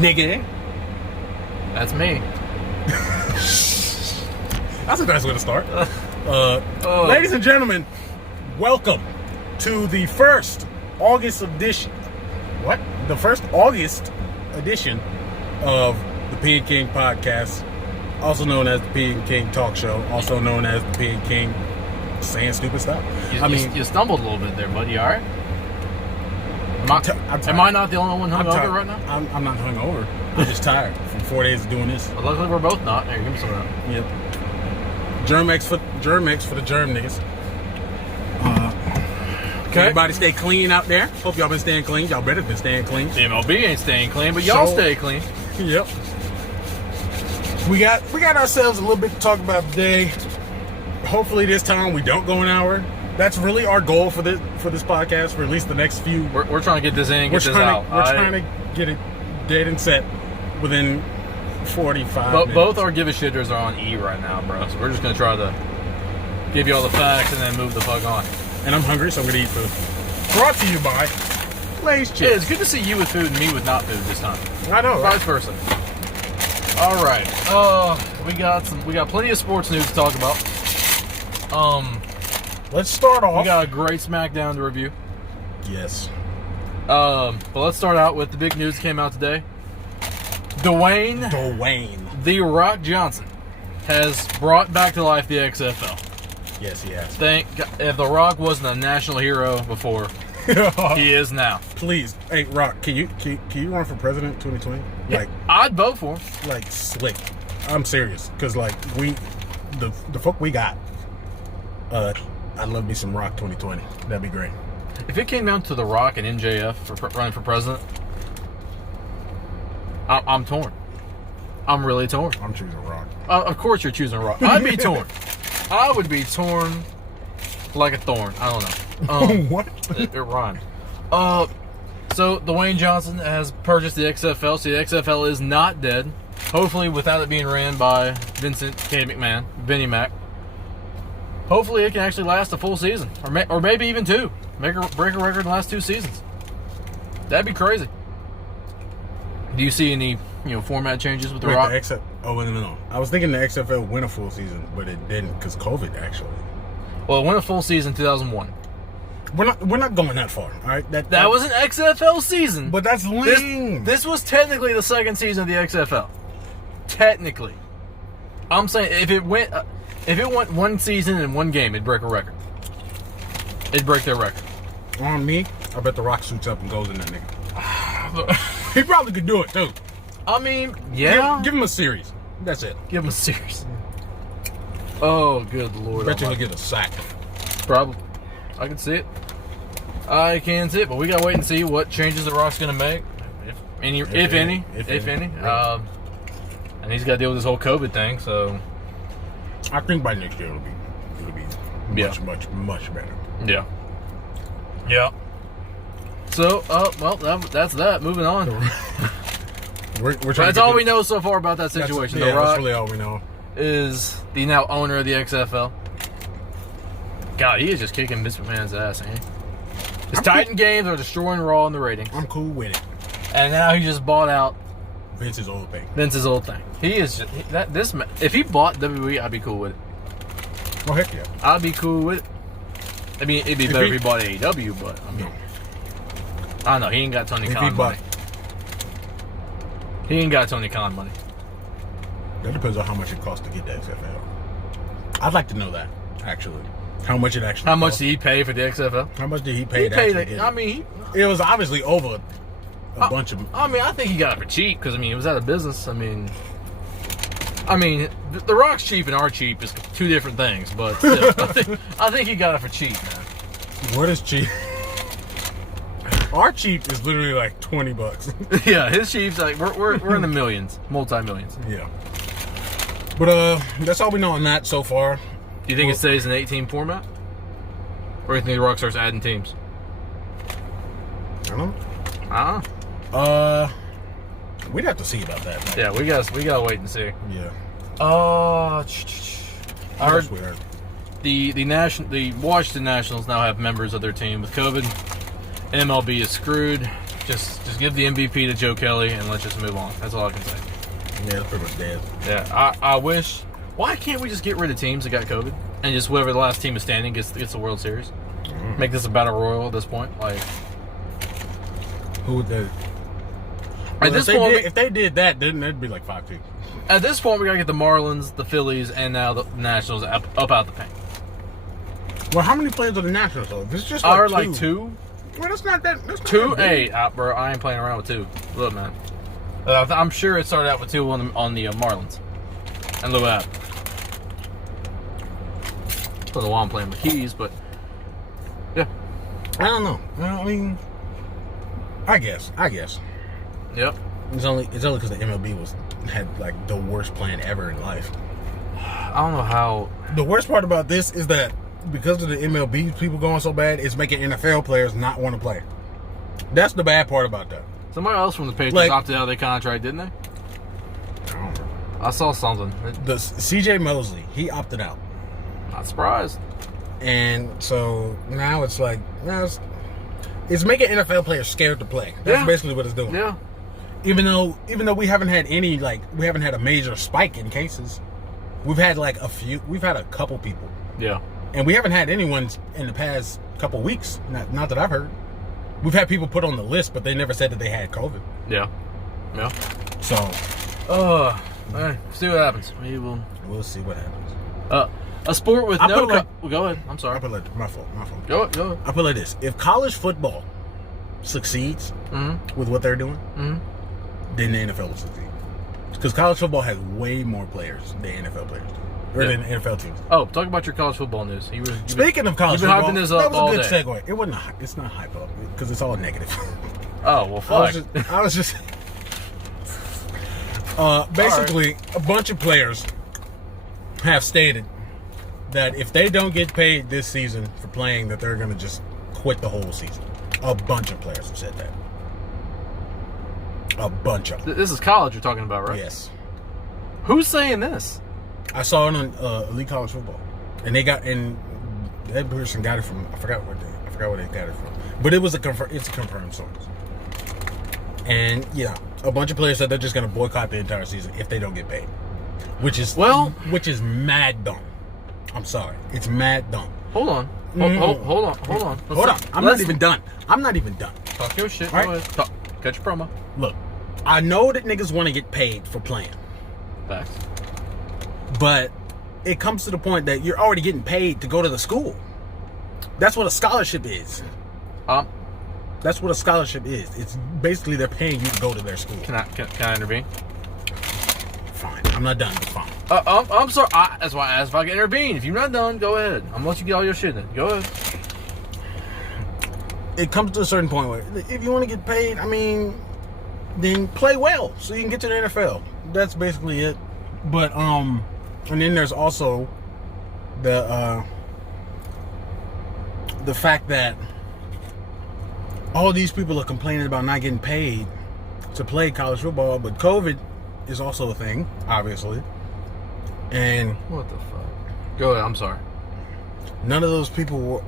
nigga. That's me. That's a nice way to start. Ladies and gentlemen, welcome to the first August edition. What? The first August edition of the Peay and King podcast, also known as the Peay and King talk show, also known as the Peay and King saying stupid stuff. You stumbled a little bit there, buddy. All right. Am I not the only one hungover right now? I'm not hungover. I'm just tired from 4 days of doing this. Well, luckily, we're both not. Here, give me some of that. Yep. Germ-X for the germ niggas. Okay. Everybody stay clean out there. Hope y'all been staying clean. Y'all better been staying clean. The MLB ain't staying clean, but y'all stay clean. Yep. We got ourselves a little bit to talk about today. Hopefully this time we don't go an hour. That's really our goal for this podcast for at least the next few. We're trying to get this in, get this out. We're trying to get it dead and set within 45 minutes. Both our give a shitters are on E right now, bro. So we're just gonna try to give you all the facts and then move the fuck on. And I'm hungry, so I'm gonna eat food. Brought to you by Lay's Chips. Yeah, it's good to see you with food and me with not food this time. I know, right? Vice versa. All right. We got plenty of sports news to talk about. Let's start off. We got a great SmackDown to review. Yes. But let's start out with the big news that came out today. Dwayne The Rock Johnson has brought back to life the XFL. Yes, he has. Thank God. If The Rock wasn't a national hero before, he is now. Please, hey Rock, can you run for president 2020? Yeah, Like, I'd vote for him. like slick. I'm serious, because like the fuck we got. I'd love me some Rock 2020. That'd be great. If it came down to The Rock and MJF for running for president, I'm torn. I'm really torn. I'm choosing Rock. Of course you're choosing Rock. I'd be torn. I would be torn like a thorn. I don't know. What? It rhymed. So Dwayne Johnson has purchased the XFL. So the XFL is not dead. Hopefully without it being ran by Vincent K. McMahon, Vinnie Mac. Hopefully it can actually last a full season. Or maybe even two. Break a record in the last 2 seasons. That'd be crazy. Do you see any, format changes with The Rock? No. I was thinking the XFL win a full season, but it didn't because COVID actually. Well, it won a full season in 2001. We're not going that far, all right? That was an XFL season. But that's lame. This was technically the second season of the XFL. Technically. I'm saying if it went 1 season and 1 game, it'd break a record. It'd break their record. On me, I bet The Rock suits up and goes in that nigga. He probably could do it too. I mean, yeah. Give him a series. That's it. Give him a series. Oh, good Lord. Bet you he'll get a sack. Probably. I can see it. I can see it, but we gotta wait and see what changes The Rock's gonna make, if any. And he's got to deal with this whole COVID thing, so. I think by next year it'll be much better. Yeah. Yeah. So, well, that's that. Moving on. That's all we know so far about that situation. The Rock that's really all we know. Is the now owner of the XFL. God, he is just kicking Vince McMahon's ass, ain't he? His Titan games are destroying Raw in the ratings. I'm cool with it. And now he just bought out Vince's old thing. He is just if he bought WWE, I'd be cool with it. Oh heck yeah. I'd be cool with it. I mean, it'd be better if he bought AEW, but I mean, I don't know. He ain't got Tony Khan money. He ain't got Tony Khan money. That depends on how much it costs to get the XFL. I'd like to know that, actually. How much it actually How much cost. did he pay for the XFL? How much did he pay? It was obviously over a bunch of. I mean, I think he got it for cheap because he was out of business. I mean, The Rock's cheap and our cheap is 2 different things, but still, I think he got it for cheap, man. What is cheap? Our cheap is literally like $20. Yeah, his cheap's like we're in the millions, multi-millions. Yeah. But that's all we know on that so far. Do you think it stays in 18 format? Or do you think The Rock starts adding teams? I don't know. We'd have to see about that, man. Yeah, we gotta wait and see. Yeah. I heard weird. The Washington Nationals now have members of their team. With COVID, MLB is screwed. Just give the MVP to Joe Kelly and let's just move on. That's all I can say. Yeah, it's pretty much dead. Yeah, I wish. Why can't we just get rid of teams that got COVID and just whoever the last team is standing gets the World Series? Make this a battle royal at this point. Like, who would they? At this point, if they did that, then it'd be like 5-2. At this point, we gotta get the Marlins, the Phillies, and now the Nationals up out the paint. Well, how many players are the Nationals though? If it's just like two. Like two. Well, that's not that. That's not Two. that big. Hey, bro, I ain't playing around with two. Look, man. I'm sure it started out with two on the Marlins and Lou App. For the while I'm playing with keys, but yeah. I don't know. I mean, I guess. Yep. It's only because the MLB had like the worst plan ever in life. I don't know how. The worst part about this is that because of the MLB people going so bad, it's making NFL players not want to play. That's the bad part about that. Somebody else from the Patriots opted out of their contract, didn't they? I don't know. I saw something. The CJ Mosley, he opted out. Not surprised. And so now it's like, it's making NFL players scared to play. That's basically what it's doing. Yeah. Even though we haven't had we haven't had a major spike in cases. We've had a couple people. Yeah. And we haven't had anyone in the past couple weeks, not that I've heard. We've had people put on the list, but they never said that they had COVID. Yeah. Yeah. So, all right, see what happens. We'll see what happens. A sport with go ahead. I'm sorry. I put like my fault. Go. I put like this: if college football succeeds with what they're doing, then the NFL will succeed. Because college football has way more players than NFL players do, or than NFL teams. Oh, talk about your college football news. Speaking of college football, hyping this that up was all a good day. segue. It wasn't. It's not hype up because it's all negative. Oh well, fuck. I was just basically a bunch of players have stated that if they don't get paid this season for playing, that they're going to just quit the whole season. A bunch of players have said that. A bunch of them. This is college you're talking about, right? Yes. Who's saying this? I saw it on Elite College Football, and that person got it from I forgot where they got it from, but it's a confirmed source. And yeah, a bunch of players said they're just going to boycott the entire season if they don't get paid, which is mad dumb. I'm sorry, it's mad dumb. Hold on. Hold on. I'm not even done. Talk your shit. All Go right. ahead. Catch your promo. Look, I know that niggas want to get paid for playing. Facts. But it comes to the point that you're already getting paid to go to the school. That's what a scholarship is. That's what a scholarship is. It's basically they're paying you to go to their school. Can I intervene? Fine. I'm not done, but fine. I'm sorry. That's why I asked if I can intervene. If you're not done, go ahead. I'm gonna let you get all your shit in. Go ahead. It comes to a certain point where if you want to get paid, I mean, then play well so you can get to the NFL. That's basically it. But and then there's also the fact that all these people are complaining about not getting paid to play college football, but COVID is also a thing, obviously. And What the fuck? Go ahead. I'm sorry. none of those people,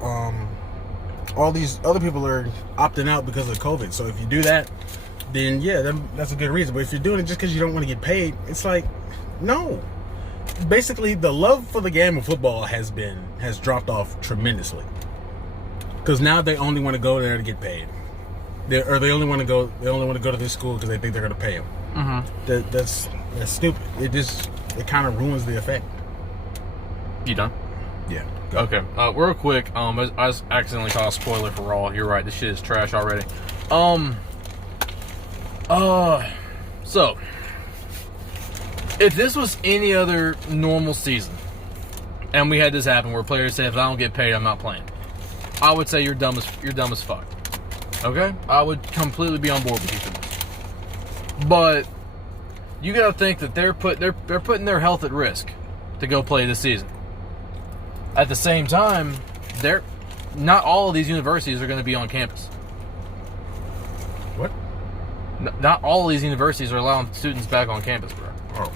all these other people are opting out because of COVID. So if you do that, then yeah, that's a good reason. But if you're doing it just because you don't want to get paid, it's like, no. Basically, the love for the game of football has dropped off tremendously. Because now they only want to go there to get paid. They only want to go to this school because they think they're going to pay them. Mm-hmm. That's stupid. It kind of ruins the effect. You done? Yeah. Go. Okay. Real quick. I just accidentally caught a spoiler for Raw. You're right. This shit is trash already. So if this was any other normal season, and we had this happen where players say, if I don't get paid, I'm not playing, I would say you're dumb as fuck. Okay? I would completely be on board with you for this. But you gotta think that they're putting their health at risk to go play this season. At the same time, not all of these universities are going to be on campus. What? Not all of these universities are allowing students back on campus, bro. Oh.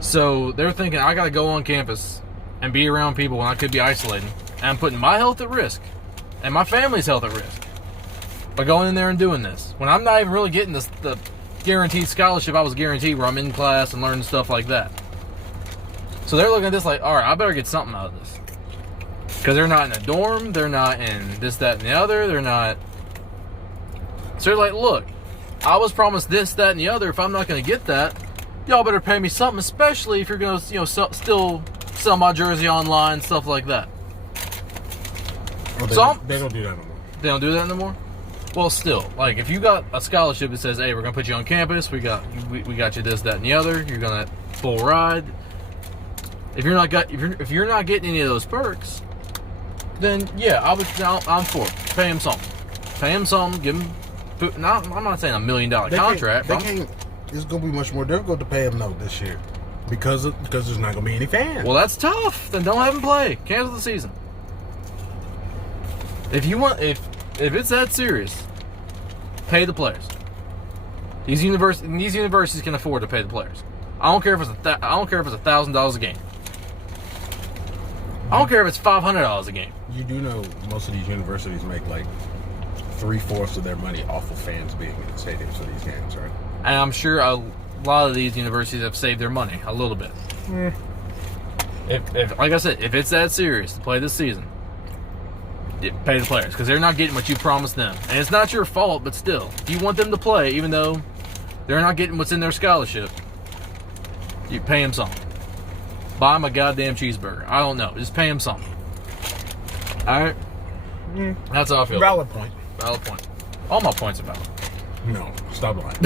So they're thinking, I got to go on campus and be around people when I could be isolating. And I'm putting my health at risk and my family's health at risk. by going in there and doing this when I'm not even really getting the guaranteed scholarship I was guaranteed where I'm in class and learning stuff like that. So they're looking at this like, all right, I better get something out of this. Because they're not in a dorm, they're not in this, that, and the other, they're not. So they're like, look, I was promised this, that, and the other. If I'm not going to get that, y'all better pay me something, especially if you're going to, still sell my jersey online, stuff like that. Well, they don't do that no more. They don't do that no more? Well, still, like, if you got a scholarship that says, hey, we're going to put you on campus, we got you this, that, and the other, you're going to full ride. If you're not getting any of those perks, then yeah, I'm for it. Pay him something. Give him. I'm not saying $1 million contract. It's going to be much more difficult to pay him though this year because there's not going to be any fans. Well, that's tough. Then don't have him play. Cancel the season. If it's that serious, pay the players. These universities can afford to pay the players. I don't care if it's $1,000 a game. I don't care if it's $500 a game. You do know most of these universities make like 3/4 of their money off of fans being in stadiums for these games, right? And I'm sure a lot of these universities have saved their money a little bit. If like I said, if it's that serious to play this season, pay the players because they're not getting what you promised them, and it's not your fault. But still, if you want them to play, even though they're not getting what's in their scholarship, you pay them something. Buy him a goddamn cheeseburger. I don't know. Just pay him something. All right. That's how I feel. Valid point. All my points are valid. No, stop lying.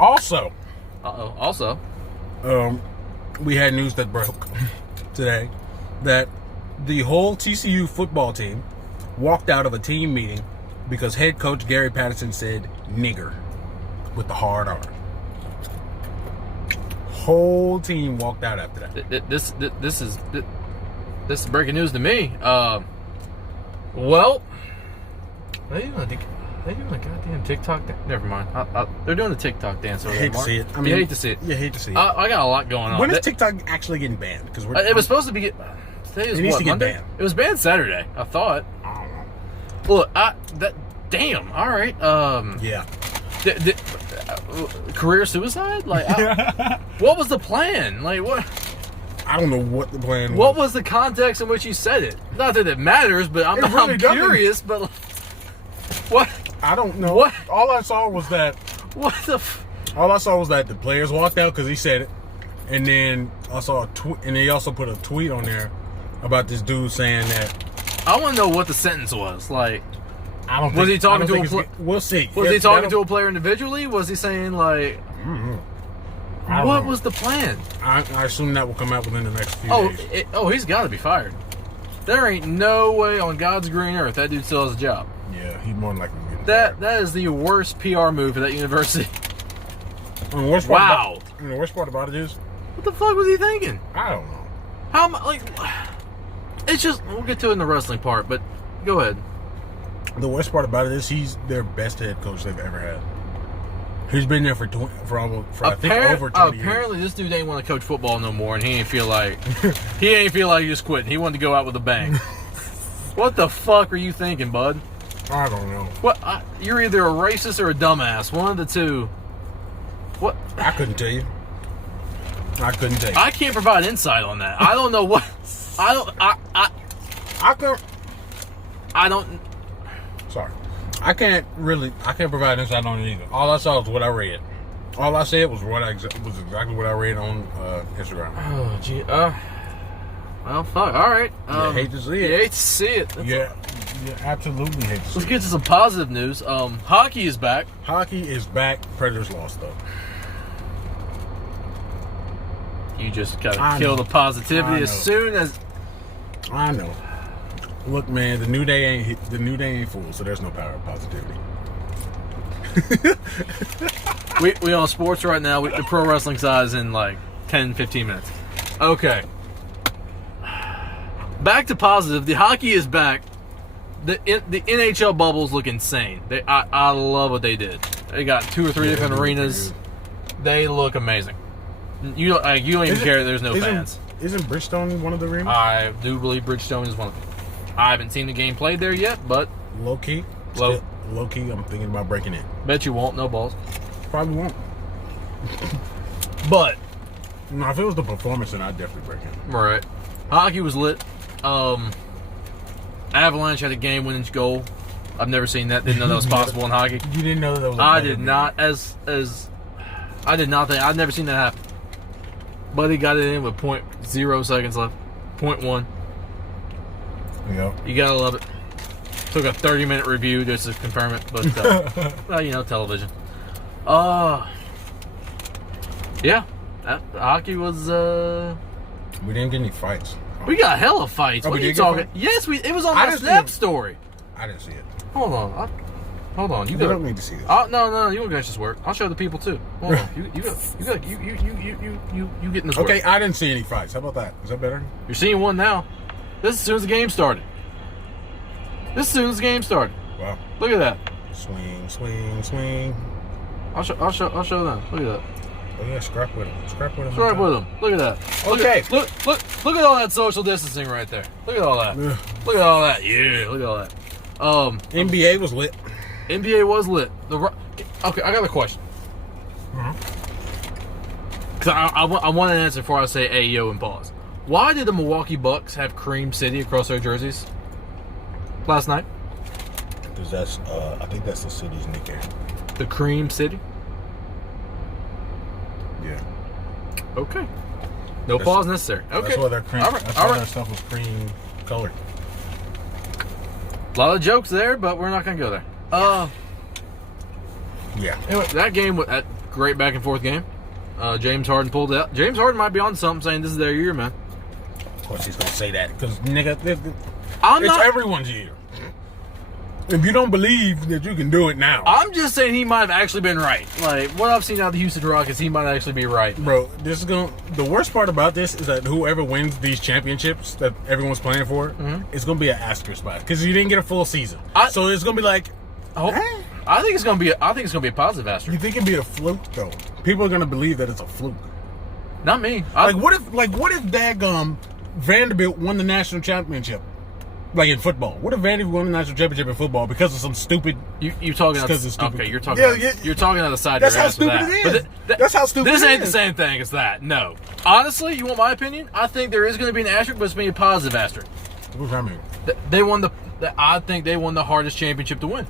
Also, we had news that broke today that the whole TCU football team walked out of a team meeting because head coach Gary Patterson said nigger with the hard R. Whole team walked out after that. This is breaking news to me. Well, they doing a goddamn TikTok. Never mind. They're doing a TikTok dance over there. Hate to see it. I mean, you hate to see it. You hate to see it. I got a lot going on. When is TikTok actually getting banned? Because it was supposed to be. Today is what, Monday? Banned. It was banned Saturday. I thought. I don't know. Look, damn. All right. Yeah. Career suicide? Like, what was the plan? Like, what? I don't know what the plan was. What was the context in which he said it? Not that it matters, but I'm curious. But what? I don't know. What? All I saw was that. What the? All I saw was that the players walked out because he said it, and then I saw a tweet, and he also put a tweet on there about this dude saying that. I want to know what the sentence was. Like, I don't. Was he talking to a player? We'll see. Was he talking to a player individually? Was he saying like? What was the plan? I assume that will come out within the next few days. He's got to be fired. There ain't no way on God's green earth that dude still has a job. Yeah, he's more than likely to get fired. That is the worst PR move for that university. And the worst part about it is, what the fuck was he thinking? I don't know. It's just, we'll get to it in the wrestling part, but go ahead. The worst part about it is he's their best head coach they've ever had. He's been there for I think over 20 years. Apparently, this dude ain't want to coach football no more, and he ain't feel like just quitting. He wanted to go out with a bang. What the fuck are you thinking, bud? I don't know. What? You're either a racist or a dumbass. One of the two. What? I couldn't tell you. I can't provide insight on that. I don't know what. I don't. Sorry. I can't provide insight on it either. All I saw was what I read. All I said was exactly what I read on Instagram. Oh, gee. Well, fuck. All right. You hate to see it. You hate to see it. Yeah, you absolutely hate to see it. Let's get to some positive news. Hockey is back. Hockey is back. Predators lost, though. You just gotta kill the positivity as soon as... I know. Look, man, the new day ain't full, so there's no power of positivity. we on sports right now. The pro wrestling side is in like 10, 15 minutes. Okay. Back to positive. The hockey is back. The NHL bubbles look insane. I love what they did. They got 2 or 3 different arenas. They look amazing. You don't even care that there's no fans. Isn't Bridgestone one of the arenas? I do believe Bridgestone is one of them. I haven't seen the game played there yet, but low key. low key, I'm thinking about breaking in. Bet you won't. No balls. Probably won't. But No, if it was the performance, then I'd definitely break in. right, hockey was lit. Avalanche had a game-winning goal. I've never seen that. Didn't know that was possible in hockey. You didn't know that was. I did not. I did not think I'd never seen that happen. Buddy got it in with 0.0 seconds left. 0.1. Yeah. You gotta love it. Took a 30-minute review just to confirm it, but well, television. Yeah, hockey was. We didn't get any fights. We got hella fights. Oh, What we are you did get talking? fights? Yes, it was on I my didn't see Snap it. story. I didn't see it. Hold on. Hold on. You You don't need to see this. No. You guys just work. I'll show the people too. Hold on. You get in this work. Okay, I didn't see any fights. How about that? Is that better? You're seeing one now. This is as soon as the game started. Wow. Look at that. Swing, swing, swing. I'll show them. Look at that. Oh yeah, scrap with him. Scrap with him. Right with them. Look at that. Okay. Look at all that social distancing right there. Look at all that. Ugh. Look at all that. Yeah. Look at all that. NBA was lit. NBA was lit. Okay, I got a question. Cause I want an answer before I say "Hey yo" and pause. Why did the Milwaukee Bucks have Cream City across their jerseys last night? Because that's, I think that's the city's nickname. The Cream City. Yeah. Okay. No pause necessary. Okay. That's why their cream. That's why their stuff was cream colored. A lot of jokes there, but we're not gonna go there. Yeah. Anyway, that game was a great back and forth game. James Harden pulled out. James Harden might be on something, saying this is their year, man. Of course he's gonna say that because nigga, it's not everyone's year. If you don't believe that you can do it now, I'm just saying he might have actually been right. Like what I've seen out of the Houston Rockets, he might actually be right. bro. This is gonna. The worst part about this is that whoever wins these championships that everyone's playing for, it's gonna be an asterisk spot because you didn't get a full season. So it's gonna be like, I think it's gonna be. I think it's gonna be a positive asterisk. you think it'd be a fluke though? People are gonna believe that it's a fluke. Not me. What if daggum Vanderbilt won the national championship? Like in football, what if Vanderbilt won the national championship in football because of some stupid? You talking? Because it's stupid. Okay, you're talking. Yeah, you're talking on the side. That's of your how ass with stupid that. it is. But That's how stupid This it ain't is. the same thing as that. No. Honestly, you want my opinion? I think there is going to be an asterisk, but it's going to be a positive asterisk. What does that mean? They won I think they won the hardest championship to win.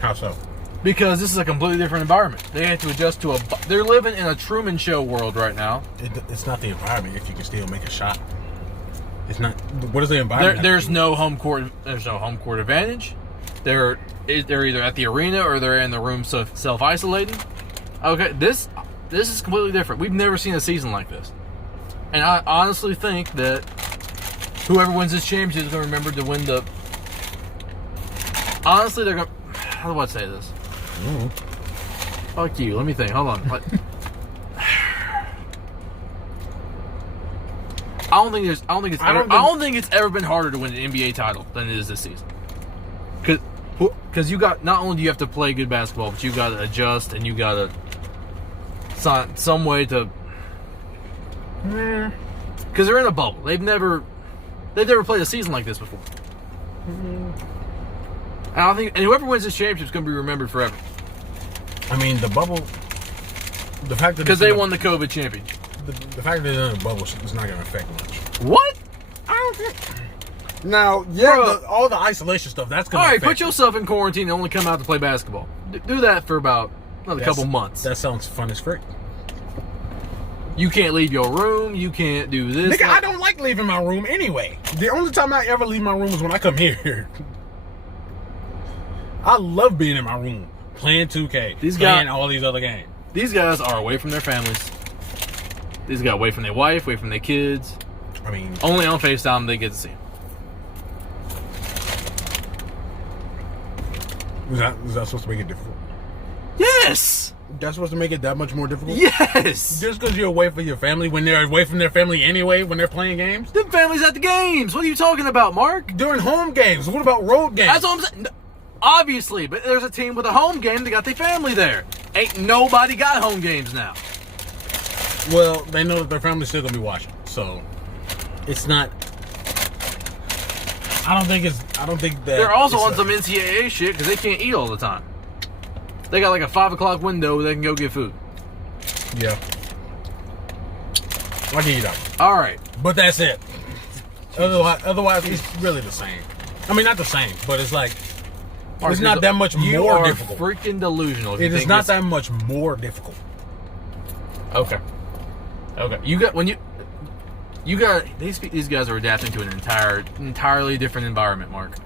How so? Because this is a completely different environment. They have to adjust to they're living in a Truman Show world right now. It's not the environment if you can still make a shot. It's not. What is the environment? There's no home court. There's no home court advantage. They're either at the arena or they're in the room self-isolating. Okay, this is completely different. We've never seen a season like this, and I honestly think that whoever wins this championship is going to remember to win the. Honestly, they're going. How do I say this? Fuck you. Let me think. Hold on. I don't think it's ever been harder to win an NBA title than it is this season. Because you got, not only do you have to play good basketball, but you got to adjust and you got to find some way to. Because they're in a bubble. They've never played a season like this before. And I think, and whoever wins this championship is going to be remembered forever. I mean, the bubble. The fact that because they won the COVID championship. The fact that they're in a bubble is not going to affect much. What? I don't think. Now, yeah, all the isolation stuff, that's going to affect. All right, put yourself in quarantine and only come out to play basketball. Do that for about another couple months. That sounds fun as frick. You can't leave your room. You can't do this. Nigga, I don't like leaving my room anyway. The only time I ever leave my room is when I come here. I love being in my room, playing 2K, playing all these other games. These guys are away from their families. These guys away from their wife, away from their kids. I mean, only on FaceTime they get to see them. Is that supposed to make it difficult? Yes! That's supposed to make it that much more difficult? Yes! Just because you're away from your family when they're away from their family anyway, when they're playing games? Them families at the games. What are you talking about, Mark? During home games. What about road games? That's what I'm saying. Obviously, but there's a team with a home game that got their family there. Ain't nobody got home games now. Well, they know that their family's still going to be watching, so it's not... I don't think that They're also it's on some NCAA shit because they can't eat all the time. They got like a 5 o'clock window where they can go get food. Yeah. I'll give you that one. All right. But that's it. Otherwise, it's really the same. I mean, not the same, but it's like it's not that much more difficult. You are freaking delusional. It is not that much more difficult. Okay. These guys are adapting to an entirely different environment, Mark.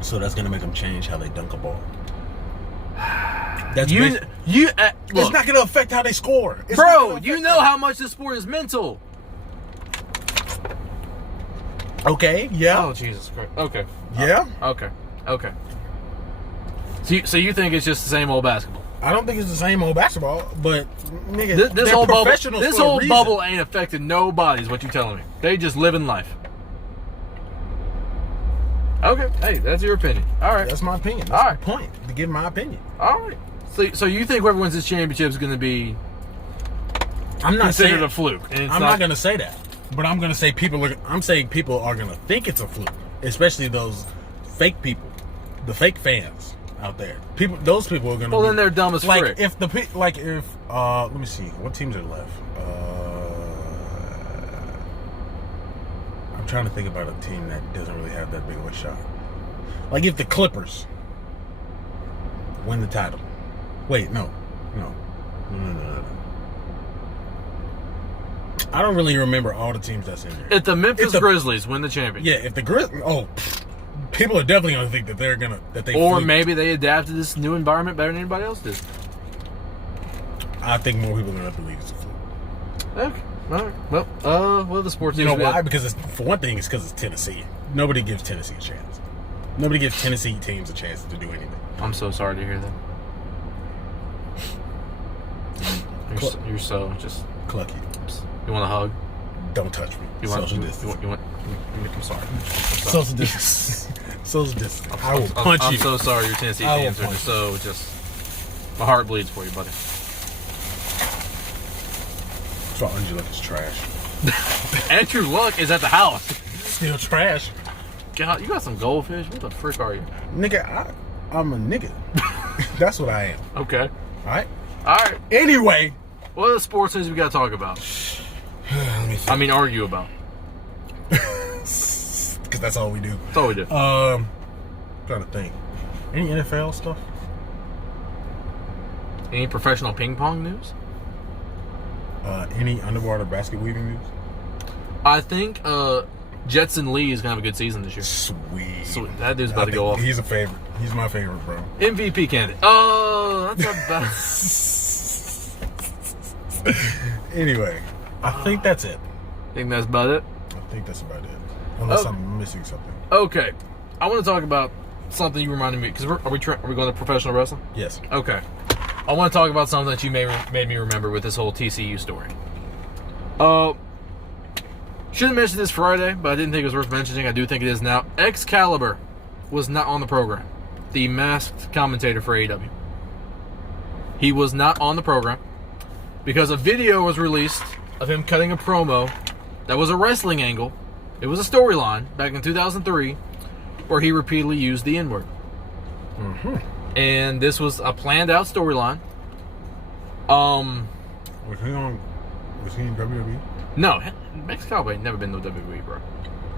So that's gonna make them change how they dunk a ball. That's look, it's not gonna affect how they score, bro. You know how much this sport is mental. Okay. Yeah. Oh Jesus Christ. Okay. Yeah. Okay. So you think it's just the same old basketball? I don't think it's the same old basketball, but nigga, this whole bubble ain't affecting nobody. Is what you telling me? They just living life. Okay, hey, that's your opinion. All right, that's my opinion. That's the point to give my opinion. All right. So you think whoever wins this championship is going to be? I'm not considered saying a fluke. I'm not going to say that, but I'm going to say I'm saying people are going to think it's a fluke, especially those fake people, the fake fans out there. Those people are going to. Well, then they're dumb as like frick. if let me see what teams are left. I'm trying to think about a team that doesn't really have that big of a shot. Like if the Clippers win the title. Wait, no. I don't really remember all the teams that's in there. If the Memphis Grizzlies win the championship. Yeah, if the Grizzlies, people are definitely gonna think that they. Or fluked. maybe they adapted this new environment better than anybody else did. I think more people are gonna believe it's a fluke. Okay. All right. Well, the sports. You know why? Because for one thing, it's because it's Tennessee. Nobody gives Tennessee a chance. Nobody gives Tennessee teams a chance to do anything. I'm so sorry to hear that. You're so just clucky. You want a hug? Don't touch me. Social distance. I'm sorry. Social distance. Social distance. I will punch you. I'm so sorry. Your Tennessee teams are so just. My heart bleeds for you, buddy. So Andrew Luck is trash. Andrew Luck is at the house. Still trash. God, you got some goldfish? What the frick are you? Nigga, I'm a nigga. That's what I am. Okay. All right. Anyway. What are the sports things we got to talk about? Argue about. Because that's all we do. That's all we do. Trying to think. Any NFL stuff? Any professional ping pong news? Any underwater basket weaving news? I think Jetson Lee is going to have a good season this year. Sweet. That dude's about to go off. He's a favorite. He's my favorite, bro. MVP candidate. Oh, that's a bad. Anyway, I think that's it. Think that's about it? I think that's about it. Unless I'm missing something. Okay. I want to talk about something you reminded me. Because are we going to professional wrestling? Yes. Okay. I want to talk about something that you made me remember with this whole TCU story. Should have mentioned this Friday, but I didn't think it was worth mentioning. I do think it is now. Excalibur was not on the program. The masked commentator for AEW. He was not on the program because a video was released of him cutting a promo that was a wrestling angle. It was a storyline back in 2003 where he repeatedly used the N-word. Mm-hmm. And this was a planned out storyline. Was he in WWE? No, Max Cowboy never been to WWE, bro.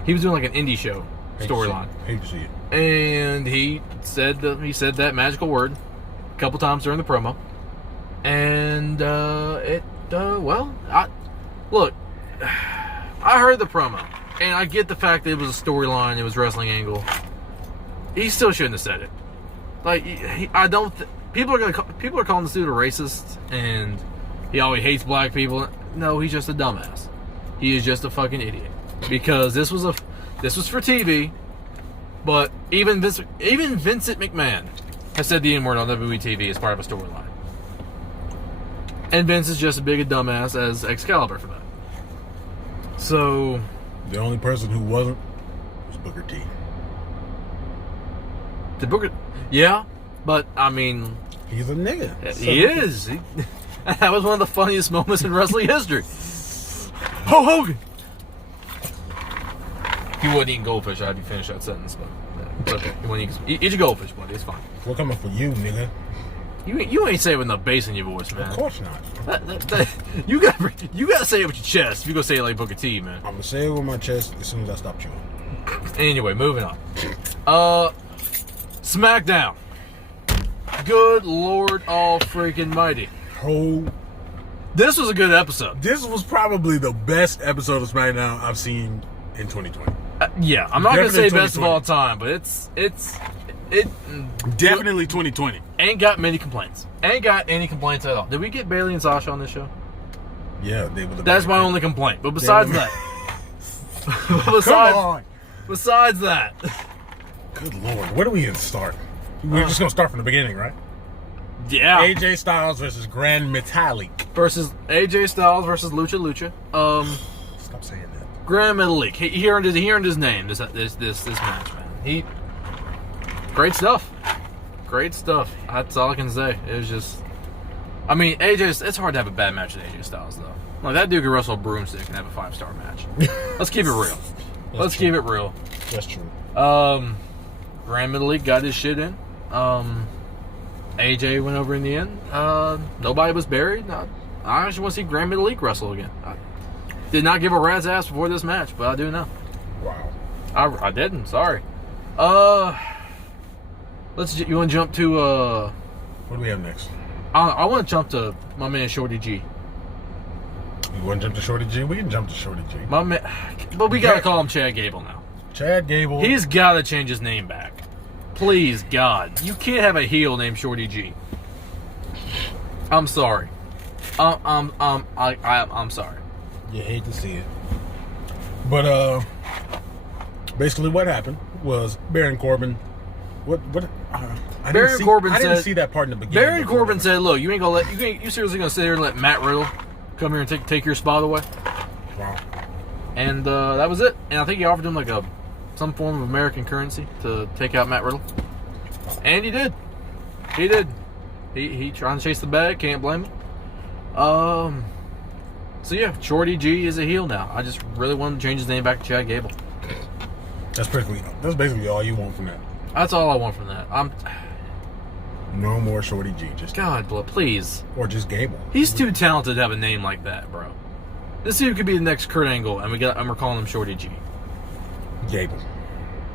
He was doing like an indie show storyline. Hate to see it. And he said that magical word a couple times during the promo. And I heard the promo, and I get the fact that it was a storyline, it was wrestling angle. He still shouldn't have said it. Like, people are calling this dude a racist, and he always hates black people. No, he's just a dumbass. He is just a fucking idiot. Because this was for TV, but even Vincent McMahon has said the N-word on WWE TV as part of a storyline. And Vince is just as big a dumbass as Excalibur for that. So the only person who wasn't was Booker T. Yeah, but I mean, he's a nigga. He is. That was one of the funniest moments in wrestling history. Ho Hogan. If you wasn't eating goldfish, I'd finish that sentence, but it's okay. You want to eat your goldfish, buddy. It's fine. We're coming for you, nigga. You ain't say it with no bass in your voice, man. Of course not. You gotta say it with your chest. You gonna say it like Booker T, man. I'm gonna say it with my chest as soon as I stop chewing. Anyway, moving on. SmackDown. Good Lord, all freaking mighty. Oh, This was a good episode. this was probably the best episode of SmackDown I've seen in 2020. Yeah, I'm not gonna say Definitely best of all time, but it Definitely 2020. ain't got many complaints. Ain't got any complaints at all. Did we get Bailey and Sasha on this show? Yeah, they were the That's my only complaint. But besides were- that, Come on. besides that, Good Lord. Where do we even start? We're just going to start from the beginning, right? yeah. AJ Styles versus Grand Metalik. Versus AJ Styles versus Lucha. Stop saying that. Grand Metalik. He earned his name. This match, man. Great stuff. Great stuff. That's all I can say. It was just, I mean, it's hard to have a bad match with AJ Styles though. Like that dude could wrestle a broomstick and have a 5-star match. Let's keep it real. Let's keep it real. That's true. Grand Metalik got his shit in. AJ went over in the end. Nobody was buried. I actually want to see Grand Metalik wrestle again. I did not give a rat's ass before this match, but I do now. Wow. I didn't. Sorry. You want to jump to? What do we have next? I want to jump to my man Shorty G. You want to jump to Shorty G? We can jump to Shorty G. My man, but we gotta call him Chad Gable now. Chad Gable. He's gotta change his name back. Please, God, you can't have a heel named Shorty G. I'm sorry. I'm sorry. You hate to see it. But basically what happened was Baron Corbin. I didn't see that part in the beginning. Baron Corbin said, "Look, you seriously gonna sit here and let Matt Riddle come here and take your spot away?" Wow. And that was it. And I think he offered him like some form of American currency to take out Matt Riddle. And he did. He did. He trying to chase the bag. Can't blame him. So yeah, Shorty G is a heel now. I just really wanted to change his name back to Chad Gable. That's basically all you want from that. That's all I want from that. No more Shorty G. Just God, please. or just Gable. He's too talented to have a name like that, bro. This dude could be the next Kurt Angle, and we're calling him Shorty G. Gable.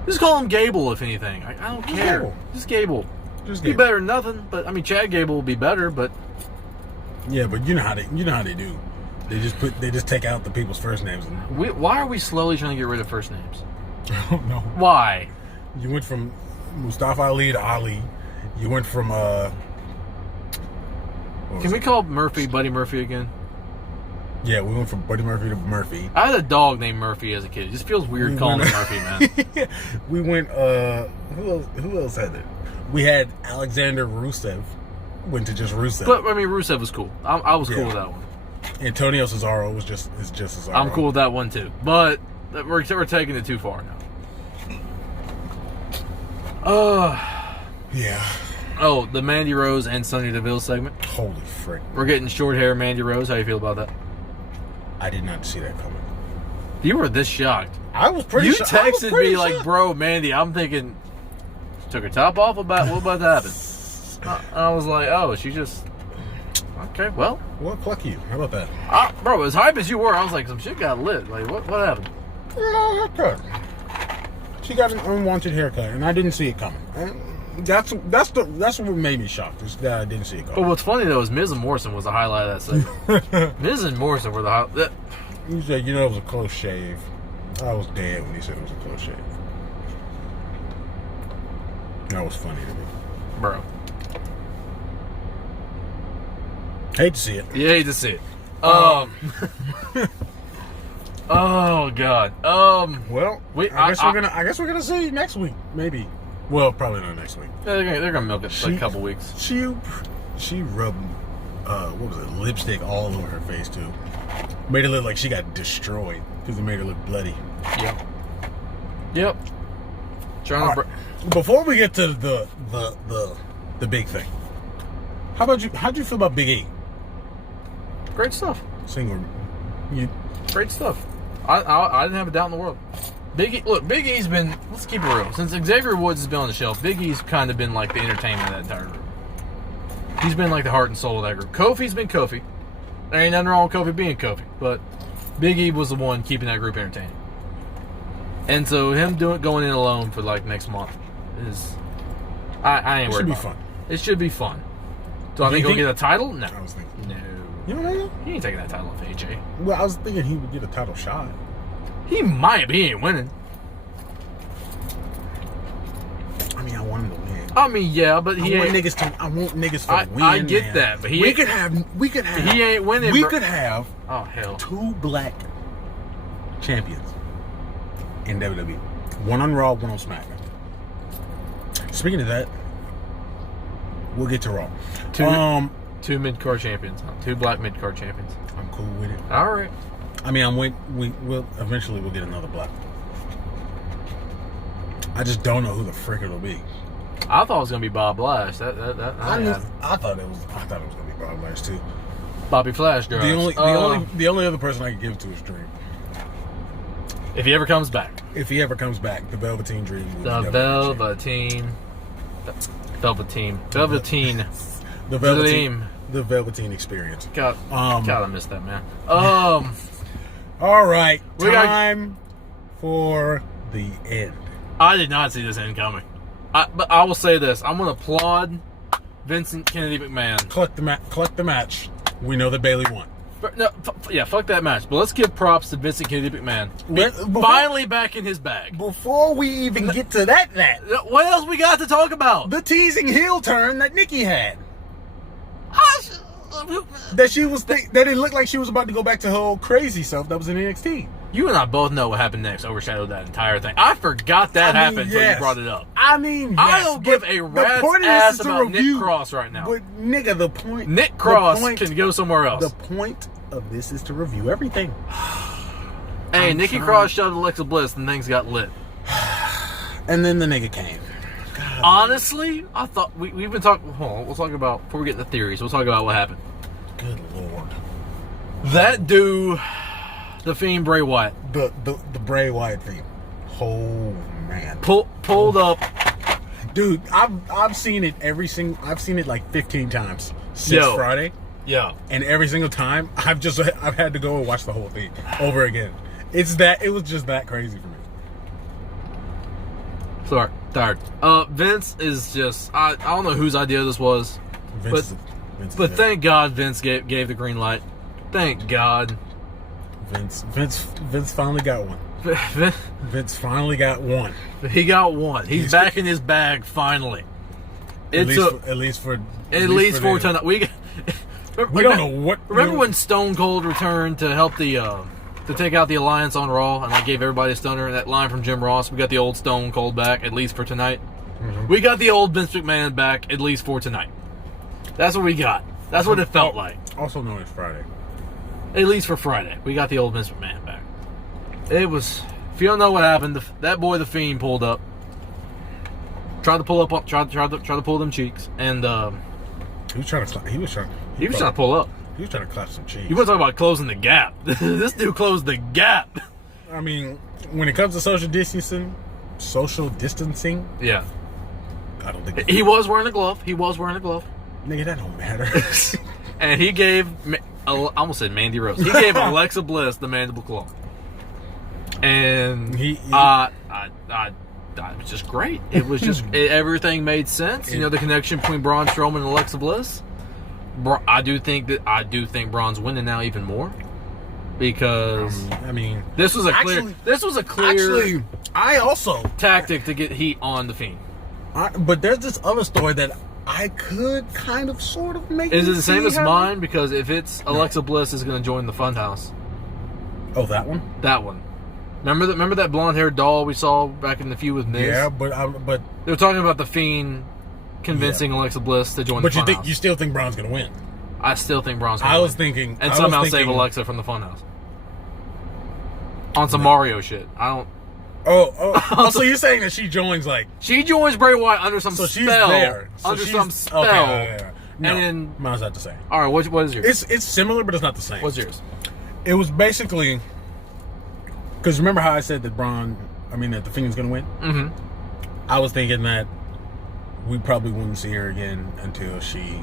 Just call him Gable, if anything. I don't care. Gable. Just Gable. Just Be Gable. better than nothing. But I mean, Chad Gable will be better. But Yeah, but you know how they do. They just take out the people's first names. why are we slowly trying to get rid of first names? I don't know. Why? You went from Mustafa Ali to Ali. You went from Can we call Murphy Buddy Murphy again? Yeah, we went from Buddy Murphy to Murphy. I had a dog named Murphy as a kid. It just feels weird calling him Murphy, man. We went who else had it? We had Alexander Rusev. Went to just Rusev. But I mean, Rusev was cool. I was cool Yeah. with that one. Antonio Cesaro is just Cesaro. I'm cool with that one too. But we're taking it too far now. Yeah. Oh, the Mandy Rose and Sonya Deville segment. Holy frick. We're getting short hair Mandy Rose. How you feel about that? I did not see that coming. You were this shocked. I was pretty You shocked. I was texted pretty me like, shocked. bro, Mandy, I'm thinking, she took her top off? What about to happen? I was like, oh, she just, okay, well. Well, pluck you. How about that? Bro, as hype as you were, I was like, some shit got lit. Like, what happened? Haircut. She got an unwanted haircut, and I didn't see it coming. And that's what made me shocked. Is that I didn't see it But coming. what's funny, though, is Miz and Morrison was the highlight of that segment. Miz and Morrison were the highlight. He said, it was a close shave. I was dead when he said it was a close shave. That was funny to me. Bro. Hate to see it. You hate to see it. Oh, God. Well, I guess we're gonna see next week, maybe. Well, probably not next week. They're gonna milk it for like a couple weeks. She rubbed what was it, lipstick all over her face too. Made it look like she got destroyed because it made her look bloody. Yep. Trying to. Before we get to the big thing, how'd you feel about Big E? Great stuff. Single, Great stuff. I didn't have a doubt in the world. Big E's been, let's keep it real. Since Xavier Woods has been on the shelf, Big E's kind of been like the entertainment of that entire group. He's been like the heart and soul of that group. Kofi's been Kofi. There ain't nothing wrong with Kofi being Kofi, but Big E was the one keeping that group entertaining. And so him going in alone for like next month is, I ain't worried about it. It should be fun. It should be fun. Do I think he'll get a title? No. I was thinking. No. You know what I mean? He ain't taking that title off AJ. Well, I was thinking he would get a title shot. He might, but he ain't winning. I mean, I want him to win. I mean, yeah, but I want niggas to win. I get man. that, but we could have. He ain't winning. We could have. Oh hell. 2 black champions in WWE. One on Raw, one on SmackDown. Speaking of that, we'll get to Raw. Two mid-card champions. 2 black mid-card champions. I'm cool with it. All right. I mean, we'll eventually get another black. I just don't know who the frick it'll be. I thought it was gonna be Bob Lash. I thought it was gonna be Bob Lash too. Bobby Flash girl. The only other person I could give it to is Dream. If he ever comes back. If he ever comes back, the Velveteen Dream. The Velveteen. The Velveteen experience. God, I missed that, man. All right, time for the end. I did not see this end coming. But I will say this: I'm going to applaud Vincent Kennedy McMahon. Collect the match. We know that Bayley won. Fuck that match. But let's give props to Vincent Kennedy McMahon. Finally back in his bag. Before we even get to that, what else we got to talk about? The teasing heel turn that Nikki had. That it looked like she was about to go back to her old crazy self that was in NXT. You and I both know what happened next overshadowed that entire thing. I forgot that happened until you brought it up. I mean, yes, I don't give a rat's ass about Nick Cross right now. But nigga, the point... Nick Cross can go somewhere else. The point of this is to review everything. Hey, Nikki Cross shoved Alexa Bliss and things got lit. And then the nigga came. God, honestly, I thought we've been talking... Hold on, we'll talk about... Before we get into theories, we'll talk about what happened. Good Lord. That dude... The Fiend Bray Wyatt. The Bray Wyatt theme. Oh man. Pulled up. Dude, I've seen it I've seen it like 15 times since Friday. Yeah. And every single time I've had to go and watch the whole thing over again. It was just that crazy for me. Sorry, tired. Vince is just I don't know whose idea this was. Vince thank God Vince gave the green light. Thank God. Vince finally got one. Vince finally got one. He got one. He's back in his bag finally. At least for tonight. We don't know what. Remember when Stone Cold returned to help to take out the Alliance on Raw, and gave everybody a stunner? That line from Jim Ross. We got the old Stone Cold back at least for tonight. Mm-hmm. We got the old Vince McMahon back at least for tonight. That's what we got. That's what it felt like. Also known as Friday. At least for Friday, we got the old Vince McMahon back. It was. If you don't know what happened, that boy the Fiend pulled up, tried to pull them cheeks, and he was trying to pull up. He was trying to clap some cheeks. You want to talk about closing the gap? This dude closed the gap. I mean, when it comes to social distancing, yeah, I don't think he was wearing a glove. Nigga, that don't matter. And he gave. I almost said Mandy Rose. He gave Alexa Bliss the mandible claw, and it was just great. It was just everything made sense. You know, the connection between Braun Strowman and Alexa Bliss. I do think Braun's winning now even more because I mean this was a clear I also tactic to get heat on the Fiend. But there's this other story that I could kind of sort of make. Is it the same as mine? Because if it's Alexa Bliss is going to join the Funhouse. Oh, that one. That one. Remember that blonde-haired doll we saw back in the feud with Miz? Yeah, but they were talking about the Fiend convincing Alexa Bliss to join the Funhouse. But you still think Braun's going to win? I still think Braun's going to win. I was thinking, and somehow save Alexa from the Funhouse on some Mario shit. I don't. Oh, so you're saying that she joins Bray Wyatt under some spell. She's there. Some spell. Okay. No, and then mine's not the same. All right, what is yours? It's similar, but it's not the same. What's yours? It was basically because remember how I said that Braun I mean, that the Fiend's gonna win. Mm-hmm. I was thinking that we probably wouldn't see her again until she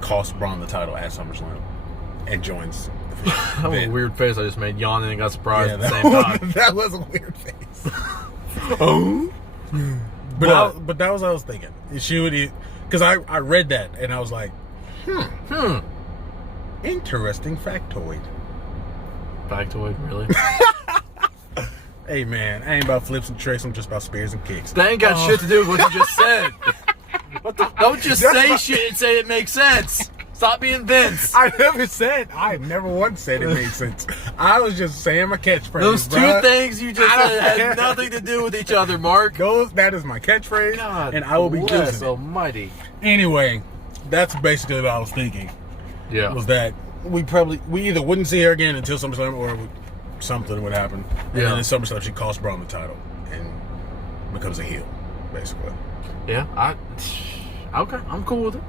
costs Braun the title at SummerSlam and joins the Fiend. That was a weird face I just made, yawning and got surprised at the that same time. that was a weird face. Oh, but that was what I was thinking. She would, because I read that and I was like, interesting factoid. Factoid, really? Hey man, I ain't about flips and tricks. I'm just about spears and kicks. That ain't got shit to do with what you just said. Don't just say shit and say it makes sense. Stop being Vince. I never once said it made sense. I was just saying my catchphrase. Those two things you just said had nothing to do with each other, Mark. That is my catchphrase, God and I will be bless using it. almighty. Anyway, that's basically what I was thinking. Yeah. Was that we either wouldn't see her again until SummerSlam, or something would happen. And then in SummerSlam, she costs Braun the title and becomes a heel, basically. Yeah, okay, I'm cool with it.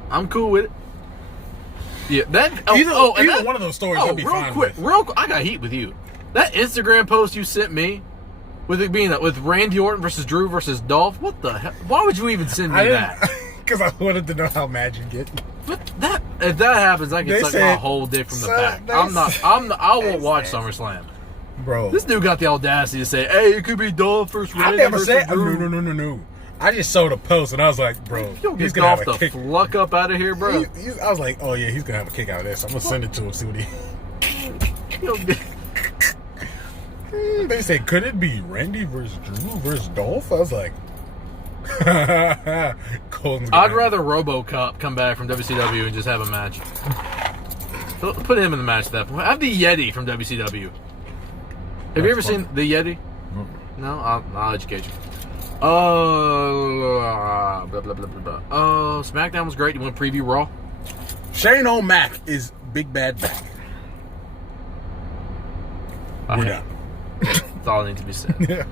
Yeah, that either one of those stories I'd be fine with. Real quick, I got heat with you. That Instagram post you sent me, with it being with Randy Orton versus Drew versus Dolph. What the hell? Why would you even send me that? Because I wanted to know how mad you get. But if that happens, I can suck my whole dick from the back. I won't watch SummerSlam. Bro, this dude got the audacity to say, "Hey, it could be Dolph versus Randy." I never versus said Drew. No. I just saw the post and I was like, bro, he's gonna have a kick. Fluck up out of here, bro. I was like, oh yeah, he's gonna have a kick out of this. I'm gonna send it to him, see what he. They said, could it be Randy versus Drew versus Dolph? I was like, I'd rather RoboCop come back from WCW and just have a match. Put him in the match at that point. Have the Yeti from WCW. Have you ever seen the Yeti? No, I'll educate you. Blah, blah, blah, blah, blah. SmackDown was great. You want to preview Raw? Shane O'Mac is Big Bad Bang. We're done. That's all that needs to be said. Yeah.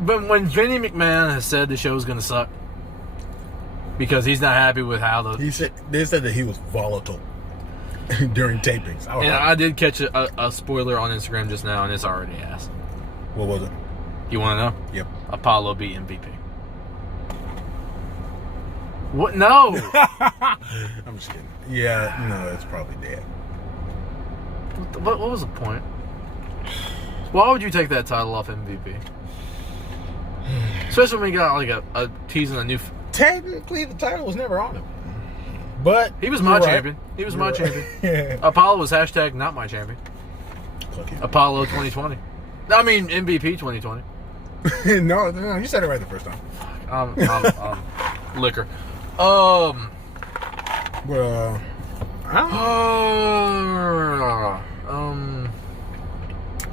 But when Vinny McMahon has said the show's going to suck because he's not happy with how they said that he was volatile during tapings. I did catch a spoiler on Instagram just now, and it's already asked. What was it? You want to know? Yep. Apollo beat MVP. What? No. I'm just kidding. Yeah, no, it's probably dead. What was the point? Why would you take that title off MVP? Especially when you got like a teasing a new. Technically, the title was never on him. But he was my champion. He was my champion. Yeah. Apollo was # not my champion. Apollo 2020. I mean MVP 2020. No, you said it right the first time. Liquor. Well, I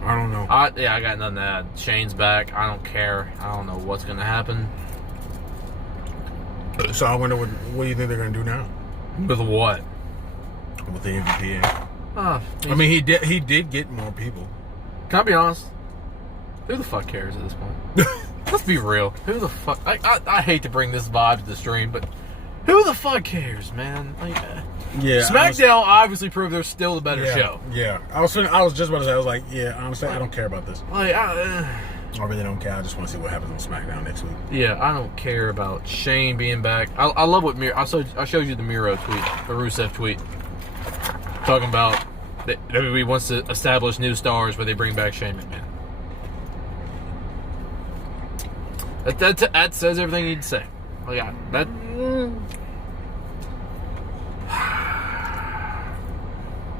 don't know. I got nothing to add. Shane's back. I don't care. I don't know what's gonna happen. So I wonder what do you think they're gonna do now? With what? With the MVP. I mean, he did get more people. Can I be honest? Who the fuck cares at this point? Let's be real. Who the fuck? I hate to bring this vibe to the stream, but who the fuck cares, man? Like, yeah. SmackDown obviously proved they're still the better show. Yeah. I was just about to say. I was like, yeah. Honestly, I don't care about this. Like, I really don't care. I just want to see what happens on SmackDown next week. Yeah, I don't care about Shane being back. I love what I showed you the Miro tweet, the Rusev tweet, talking about that WWE wants to establish new stars where they bring back Shane McMahon. That says everything you need to say. Like, that.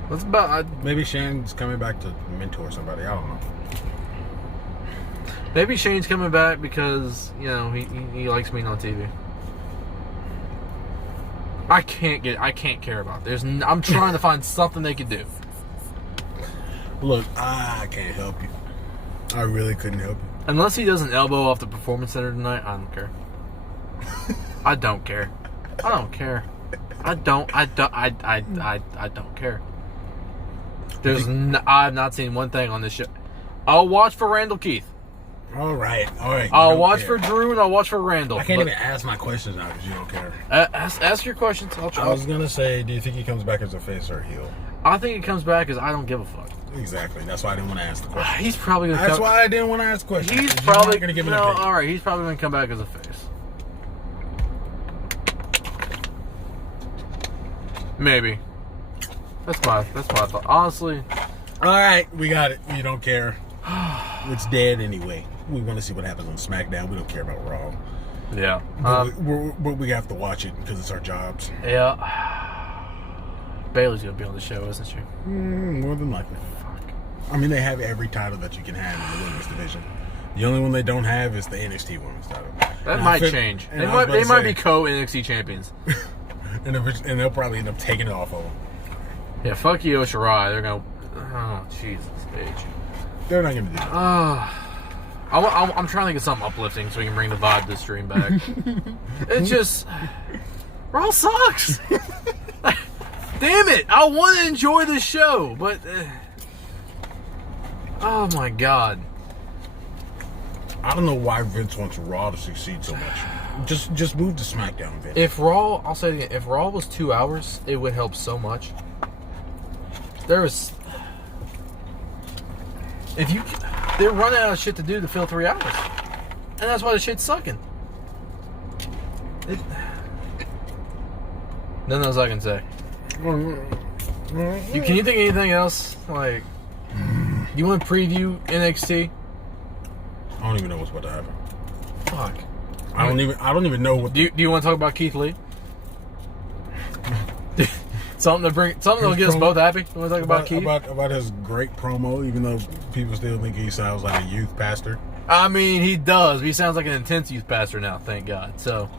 What's about? Maybe Shane's coming back to mentor somebody. I don't know. Maybe Shane's coming back because he likes being on TV. I can't care about it. I'm trying to find something they could do. Look, I can't help you. I really couldn't help you. Unless he does an elbow off the Performance Center tonight, I don't care. I don't care. I don't care. I don't care. I've not seen one thing on this show. I'll watch for Randall Keith. All right. I'll watch for Drew and I'll watch for Randall. I can't even ask my questions now because you don't care. Ask your questions. I'll try. I was gonna say, do you think he comes back as a face or a heel? I think it comes back because I don't give a fuck. Exactly. That's why I didn't want to ask the question. He's probably gonna. That's why I didn't want to ask the question. He's probably going to give me no. an opinion. All right, he's probably gonna come back as a face. Maybe. That's my thought. Honestly. All right, we got it. You don't care. It's dead anyway. We want to see what happens on SmackDown. We don't care about Raw. Yeah. But we have to watch it because it's our jobs. Yeah. Bailey's gonna be on the show, isn't she? More than likely. Fuck. I mean, they have every title that you can have in the women's division. The only one they don't have is the NXT women's title. That might change. They might be co-NXT champions. and they'll probably end up taking it off of them. Yeah, fuck Io Shirai. They're gonna. Oh, Jesus, Paige. They're not gonna do that. I'm trying to get something uplifting so we can bring the vibe to the stream back. It's just Raw sucks. Damn it! I want to enjoy the show, but oh my god. I don't know why Vince wants Raw to succeed so much. Just move to SmackDown, Vince. If Raw, I'll say it again, if Raw was 2 hours, it would help so much. They're running out of shit to do to fill 3 hours. And that's why the shit's sucking. Nothing else I can say. Can you think of anything else? Like, you want to preview NXT? I don't even know what's about to happen. Fuck. I don't even know what. Do you want to talk about Keith Lee? Something that'll get us both happy. You want to talk about Keith? About his great promo, even though people still think he sounds like a youth pastor. I mean, he does. He sounds like an intense youth pastor now. Thank God. So,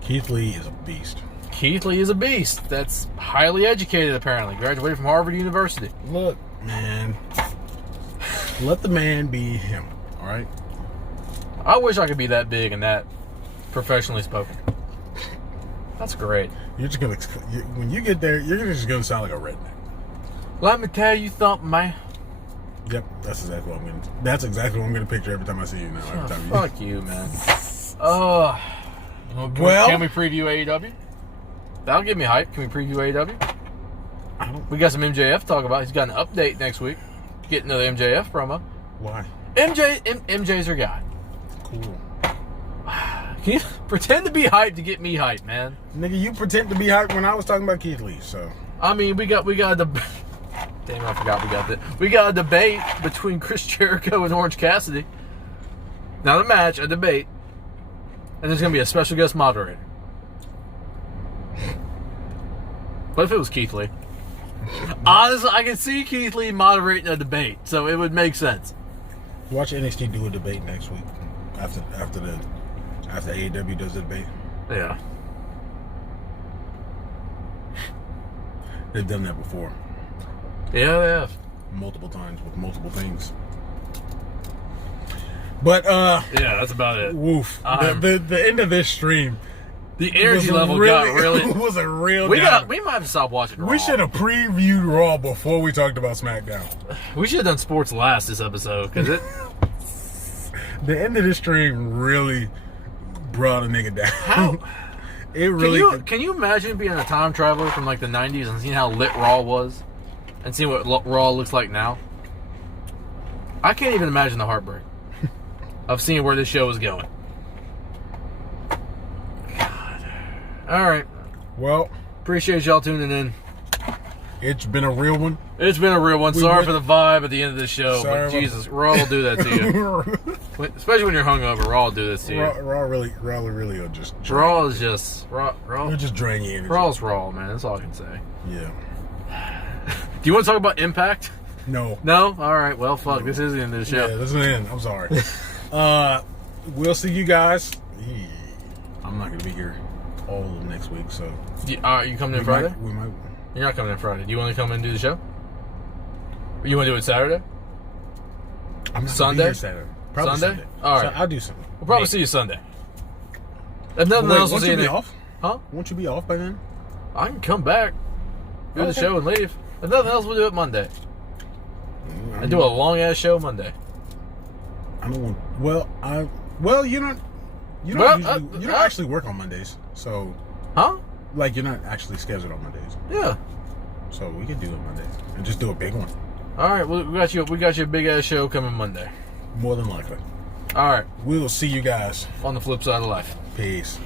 Keith Lee is a beast. Keith Lee is a beast. That's highly educated, apparently. Graduated from Harvard University. Look, man. Let the man be him. All right. I wish I could be that big and that professionally spoken. That's great. You're just gonna when you get there, you're just gonna sound like a redneck. Let me tell you something, man. Yep, that's exactly what I'm gonna picture every time I see you now. Every time fuck you, man. Well, can we preview AEW? That'll get me hyped. Can we preview AEW? We got some MJF to talk about. He's got an update next week. Get another MJF promo. Why? MJ's your guy. Cool. Can you pretend to be hyped to get me hyped, man? Nigga, you pretend to be hyped when I was talking about Keith Lee, so. I mean, we got a debate. Damn, I forgot we got that. We got a debate between Chris Jericho and Orange Cassidy. Not a match, a debate. And there's going to be a special guest moderator. What if it was Keith Lee? Honestly, I can see Keith Lee moderating a debate, so it would make sense. Watch NXT do a debate next week after AEW does the debate. Yeah. They've done that before. Yeah, they have. Multiple times with multiple things. But yeah, that's about it. Woof. The end of this stream. The energy level got really. It was a real. We might have to stop watching Raw. We should have previewed Raw before we talked about SmackDown. We should have done sports last this episode because it. The end of this stream really brought a nigga down. How? It really. Can you imagine being a time traveler from like the 90s and seeing how lit Raw was, and seeing what Raw looks like now? I can't even imagine the heartbreak of seeing where this show is going. All right. Well, appreciate y'all tuning in. It's been a real one. It's been a real one. Sorry for the vibe at the end of the show, but Jesus, Raw will do that to you. Especially when you're hungover, Raw will do this to you. Raw really will just. Raw is just Raw. It'll just drain you. Raw's Raw, man. That's all I can say. Yeah. Do you want to talk about Impact? No. No. All right. Well, fuck. This is the end of the show. Yeah, this is the end. I'm sorry. We'll see you guys. I'm not gonna be here all of next week, so. Are you coming in Friday? We might. You're not coming in Friday. Do you want to come in and do the show? Or you want to do it Saturday? I'm not Sunday? Gonna be here Saturday. Probably Sunday? Sunday. All right. So I'll do something. We'll probably see you Sunday. If nothing else, we'll see you off? Huh? Won't you be off by then? I can come back, do the show, and leave. If nothing else, we'll do it Monday. And do a long ass show Monday. I don't want. Well, you don't actually work on Mondays, so. Huh? Like, you're not actually scheduled on Mondays. Yeah. So we can do it Monday and just do a big one. All right, we got you a big ass show coming Monday. More than likely. All right, We will see you guys. on the flip side of life. Peace.